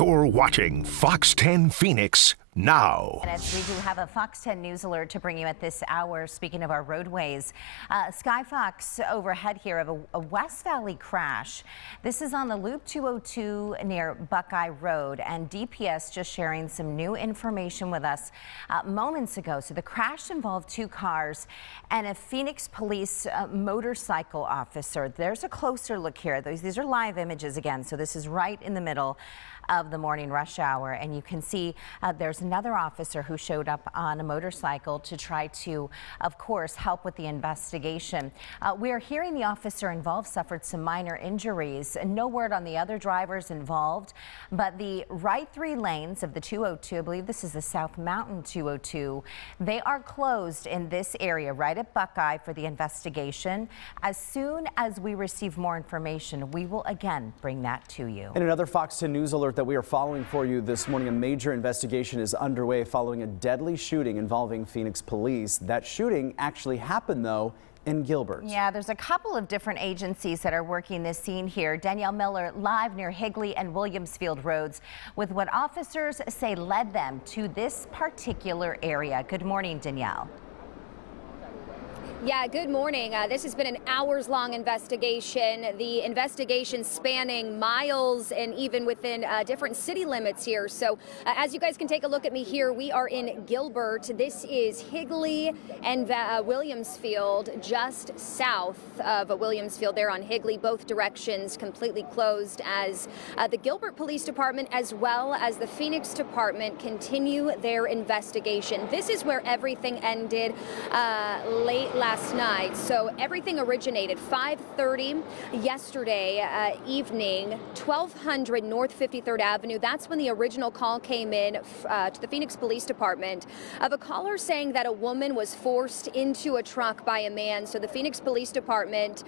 You're watching Fox 10 Phoenix now. And we do have a Fox 10 News alert to bring you at this hour. Speaking of our roadways, Sky Fox overhead here of a West Valley crash. This is on the Loop 202 near Buckeye Road, and DPS just sharing some new information with us moments ago. So the crash involved two cars and a Phoenix police motorcycle officer. There's a closer look here. These are live images again, so this is right in the middle of the morning rush hour, and you can see there's another officer who showed up on a motorcycle to try to, of course, help with the investigation. We are hearing the officer involved suffered some minor injuries. No word on the other drivers involved, but the right three lanes of the 202, I believe this is the South Mountain 202, they are closed in this area right at Buckeye for the investigation. As soon as we receive more information, we will again bring that to you. In another Fox 10 News alert that we are following for you this morning, a major investigation is underway following a deadly shooting involving Phoenix police. That shooting actually happened, though, in Gilbert. Yeah, there's a couple of different agencies that are working this scene here. Danielle Miller live near Higley and Williamsfield roads with what officers say led them to this particular area. Good morning, Danielle. Yeah, good morning. This has been an hours-long investigation. The investigation spanning miles and even within different city limits here. So as you guys can take a look at me here, we are in Gilbert. This is Higley and Williamsfield, just south of Williamsfield there on Higley. Both directions completely closed as the Gilbert Police Department as well as the Phoenix Department continue their investigation. This is where everything ended late last night. So everything originated 5:30 yesterday evening, 1200 North 53rd Avenue. That's when the original call came in to the Phoenix Police Department of a caller saying that a woman was forced into a truck by a man. So the Phoenix Police Department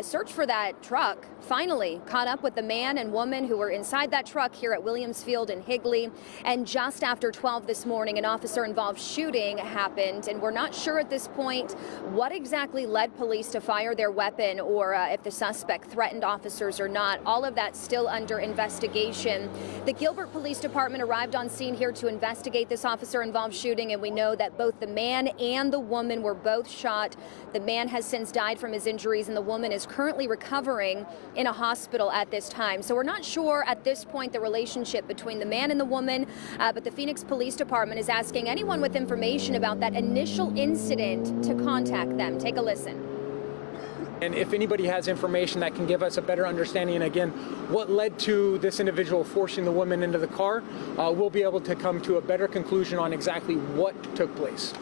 searched for that truck, finally caught up with the man and woman who were inside that truck here at Williamsfield and Higley. And just after 12 this morning, an officer-involved shooting happened, and we're not sure at this point what exactly led police to fire their weapon or if the suspect threatened officers or not. All of that still under investigation. The Gilbert Police Department arrived on scene here to investigate this officer-involved shooting, and we know that both the man and the woman were both shot. The man has since died from his injuries, and the woman is currently recovering in a hospital at this time. So we're not sure at this point the relationship between the man and the woman, but the Phoenix Police Department is asking anyone with information about that initial incident to contact them. Take a listen. And if anybody has information that can give us a better understanding, and again, what led to this individual forcing the woman into the car, we'll be able to come to a better conclusion on exactly what took place.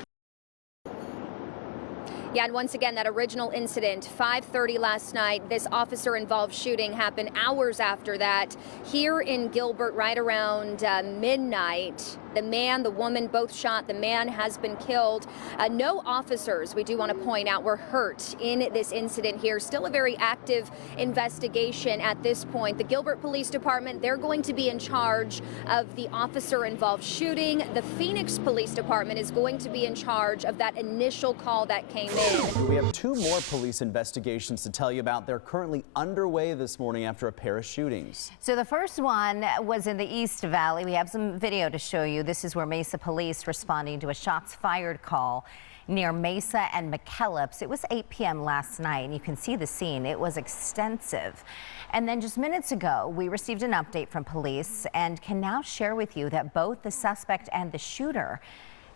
Yeah, and once again, that original incident, 5:30 last night, this officer-involved shooting happened hours after that here in Gilbert right around midnight. The man, the woman, both shot. The man has been killed. No officers, we do want to point out, were hurt in this incident here. Still a very active investigation at this point. The Gilbert Police Department, they're going to be in charge of the officer-involved shooting. The Phoenix Police Department is going to be in charge of that initial call that came in. We have two more police investigations to tell you about. They're currently underway this morning after a pair of shootings. So the first one was in the East Valley. We have some video to show you. This is where Mesa police responding to a shots fired call near Mesa and McKellips. It was 8 p.m. last night, and you can see the scene. It was extensive. And then just minutes ago, we received an update from police and can now share with you that both the suspect and the shooter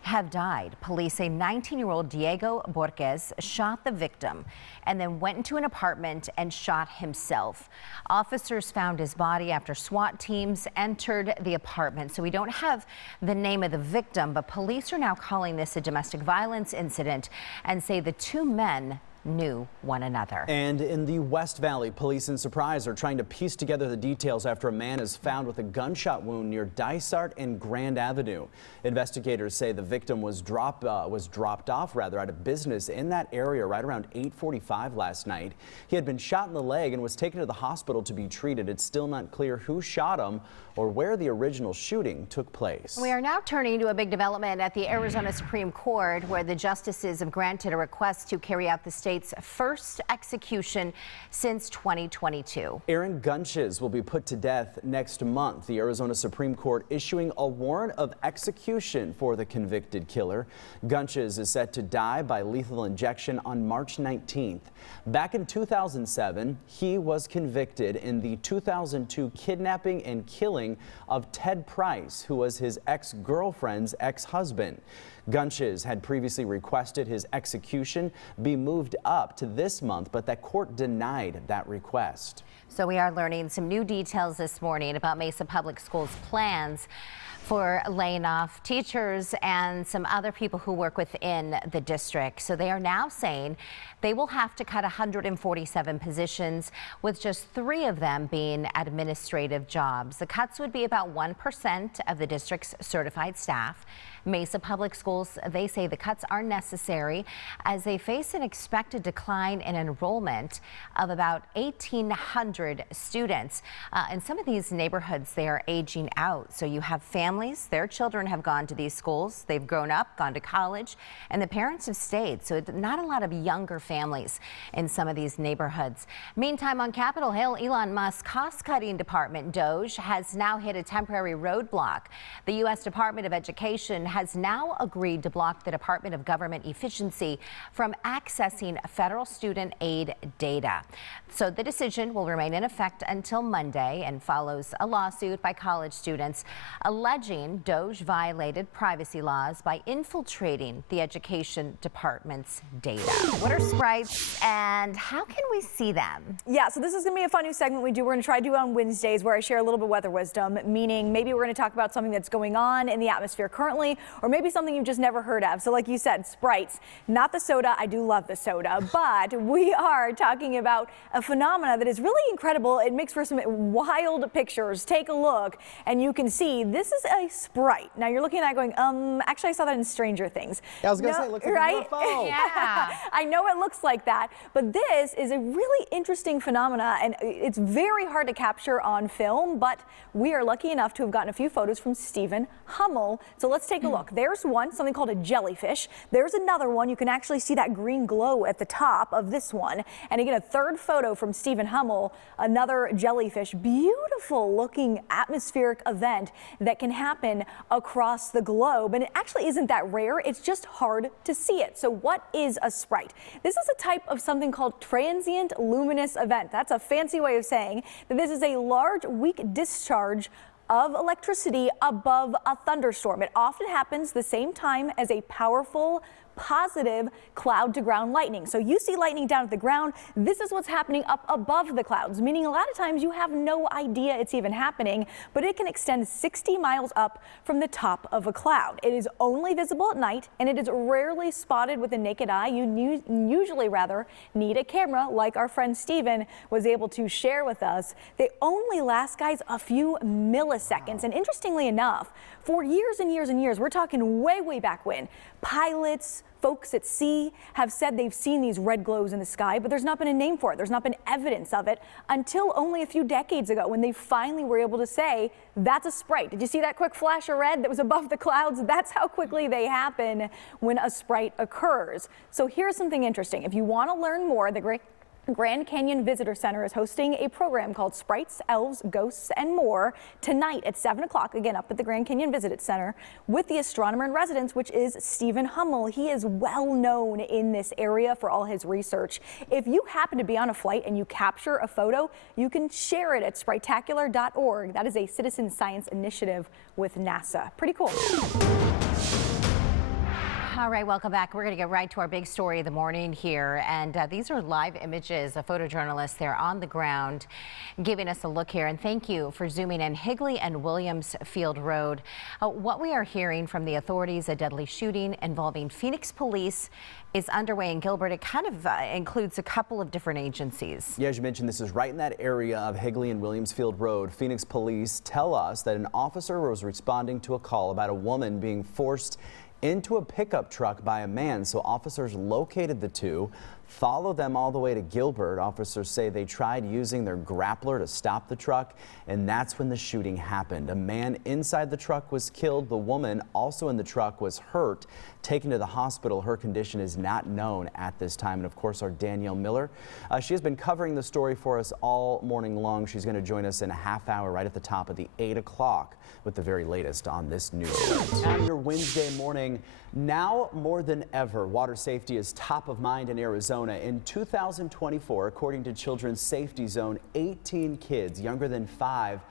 have died. Police say 19-year-old Diego Borges shot the victim and then went into an apartment and shot himself. Officers found his body after SWAT teams entered the apartment. So we don't have the name of the victim, but police are now calling this a domestic violence incident and say the two men knew one another. And in the West Valley, police in Surprise are trying to piece together the details after a man is found with a gunshot wound near Dysart and Grand Avenue. Investigators say the victim was dropped off out of business in that area right around 8:45 last night. He had been shot in the leg and was taken to the hospital to be treated. It's still not clear who shot him or where the original shooting took place. We are now turning to a big development at the Arizona Supreme Court, where the justices have granted a request to carry out the state state's first execution since 2022. Aaron Gunches will be put to death next month. The Arizona Supreme Court issuing a warrant of execution for the convicted killer. Gunches is set to die by lethal injection on March 19th. Back in 2007, he was convicted in the 2002 kidnapping and killing of Ted Price, who was his ex-girlfriend's ex-husband. Gunches had previously requested his execution be moved up to this month, but that court denied that request. So we are learning some new details this morning about Mesa Public Schools' plans for laying off teachers and some other people who work within the district. So they are now saying they will have to cut 147 positions, with just 3 of them being administrative jobs. The cuts would be about 1% of the district's certified staff. Mesa Public Schools, they say the cuts are necessary as they face an expected decline in enrollment of about 1,800 students. In some of these neighborhoods, they are aging out. So you have families, their children have gone to these schools, they've grown up, gone to college, and the parents have stayed. So not a lot of younger families in some of these neighborhoods. Meantime, on Capitol Hill, Elon Musk's cost-cutting department, DOGE, has now hit a temporary roadblock. The U.S. Department of Education has now agreed to block the Department of Government Efficiency from accessing federal student aid data. So the decision will remain in effect until Monday and follows a lawsuit by college students alleging DOGE violated privacy laws by infiltrating the Education Department's data. What are sprites and how can we see them? Yeah, so this is going to be a fun new segment we do. We're going to try to do it on Wednesdays where I share a little bit of weather wisdom, meaning maybe we're going to talk about something that's going on in the atmosphere currently, or maybe something you've just never heard of. So like you said, sprites, not the soda. I do love the soda, but we are talking about a phenomena that is really incredible. It makes for some wild pictures. Take a look and you can see this is a sprite. Now you're looking at that going, actually I saw that in Stranger Things. I was going to say, it looks like right? a UFO. Yeah. I know it looks like that, but this is a really interesting phenomena and it's very hard to capture on film, but we are lucky enough to have gotten a few photos from Stephen Hummel. So let's take a look. There's one, something called a jellyfish. There's another one. You can actually see that green glow at the top of this one. And again, a third photo from Stephen Hummel, another jellyfish. Beautiful looking atmospheric event that can happen across the globe. And it actually isn't that rare. It's just hard to see it. So what is a sprite? This is a type of something called transient luminous event. That's a fancy way of saying that this is a large, weak discharge of electricity above a thunderstorm. It often happens the same time as a powerful positive cloud to ground lightning. So you see lightning down at the ground. This is what's happening up above the clouds, meaning a lot of times you have no idea it's even happening, but it can extend 60 miles up from the top of a cloud. It is only visible at night and it is rarely spotted with the naked eye. You usually rather need a camera like our friend Steven was able to share with us. They only last, guys, a few milliseconds. And interestingly enough, for years and years and years, we're talking way back when, pilots, folks at sea have said they've seen these red glows in the sky, but there's not been a name for it. There's not been evidence of it until only a few decades ago when they finally were able to say, that's a sprite. Did you see that quick flash of red that was above the clouds? That's how quickly they happen when a sprite occurs. So here's something interesting. If you want to learn more, the Grand Canyon Visitor Center is hosting a program called Sprites, Elves, Ghosts, and More tonight at 7 o'clock, again up at the Grand Canyon Visitor Center, with the astronomer in residence, which is Stephen Hummel. He is well known in this area for all his research. If you happen to be on a flight and you capture a photo, you can share it at spritacular.org. That is a citizen science initiative with NASA. Pretty cool. All right, welcome back. We're going to get right to our big story of the morning here. And these are live images of photojournalists there on the ground giving us a look here. And thank you for zooming in. Higley and Williamsfield Road. What we are hearing from the authorities, a deadly shooting involving Phoenix police is underway in Gilbert. It kind of includes a couple of different agencies. Yeah, as you mentioned, this is right in that area of Higley and Williamsfield Road. Phoenix police tell us that an officer was responding to a call about a woman being forced into a pickup truck by a man. So officers located the two, followed them all the way to Gilbert. Officers say they tried using their grappler to stop the truck, and that's when the shooting happened. A man inside the truck was killed. The woman also in the truck was hurt. taken to the hospital. Her condition is not known at this time. And of course, our Danielle Miller, she has been covering the story for us all morning long. She's going to join us in a half hour right at the top of the 8 o'clock with the very latest on this news. On your Wednesday morning, now more than ever, water safety is top of mind in Arizona. In 2024, according to Children's Safety Zone, 18 kids younger than 5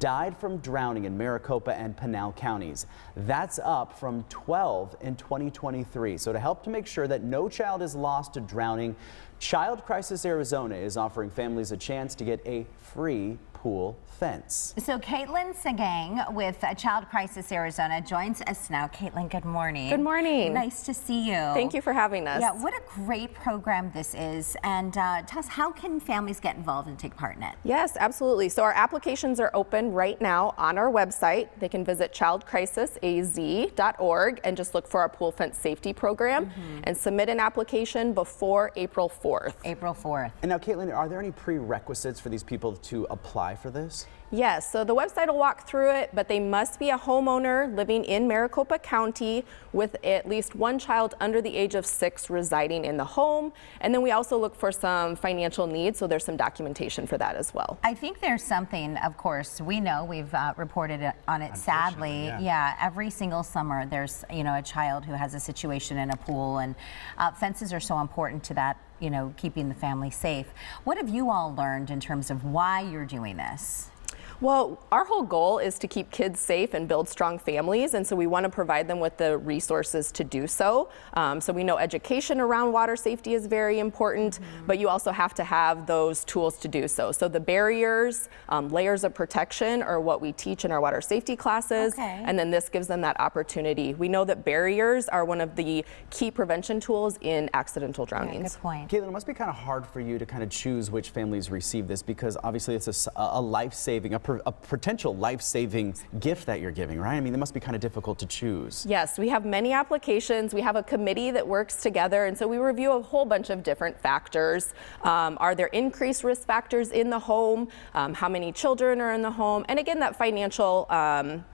died from drowning in Maricopa and Pinal counties. That's up from 12 in 2023. So to help to make sure that no child is lost to drowning, Child Crisis Arizona is offering families a chance to get a free pool fence. So Caitlin Sagang with Child Crisis Arizona joins us now. Caitlin, good morning. Good morning. Nice to see you. Thank you for having us. Yeah, what a great program this is. And tell us, how can families get involved and take part in it? Yes, absolutely. So our applications are open right now on our website. They can visit childcrisisaz.org and just look for our pool fence safety program and submit an application before April 4th. April 4th. And now, Caitlin, are there any prerequisites for these people to apply for this? Yes, so the website will walk through it, but they must be a homeowner living in Maricopa County with at least one child under the age of 6 residing in the home. And then we also look for some financial needs, so there's some documentation for that as well. I think there's something, of course, we know, we've reported on it sadly. Yeah, every single summer there's, a child who has a situation in a pool, and fences are so important to that, keeping the family safe. What have you all learned in terms of why you're doing this? Well, our whole goal is to keep kids safe and build strong families, and so we want to provide them with the resources to do so. So we know education around water safety is very important, but you also have to have those tools to do so. So the barriers, layers of protection are what we teach in our water safety classes, and then this gives them that opportunity. We know that barriers are one of the key prevention tools in accidental drownings. Yeah, good point. Caitlin, it must be kind of hard for you to kind of choose which families receive this, because obviously it's a life-saving, a potential life-saving gift that you're giving, right? I mean, it must be kind of difficult to choose. Yes, we have many applications. We have a committee that works together, and so we review a whole bunch of different factors. Are there increased risk factors in the home? How many children are in the home? And again, that financial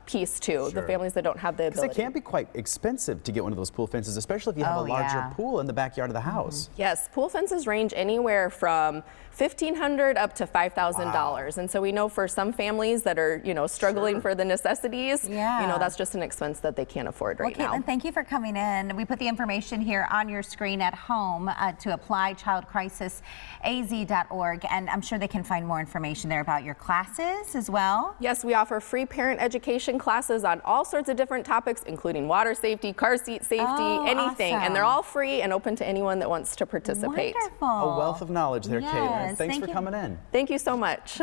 piece too, the families that don't have the ability. Because it can be quite expensive to get one of those pool fences, especially if you have a larger pool in the backyard of the house. Yes, pool fences range anywhere from $1,500 up to $5,000. And so we know for some families that are, struggling for the necessities, that's just an expense that they can't afford right now. Caitlin, thank you for coming in. We put the information here on your screen at home to apply, childcrisisaz.org, and I'm sure they can find more information there about your classes as well. Yes, we offer free parent education classes on all sorts of different topics, including water safety, car seat safety, anything. Awesome. And they're all free and open to anyone that wants to participate. Wonderful. A wealth of knowledge there, Caitlin. Yes, Thanks for coming in. Thank you so much.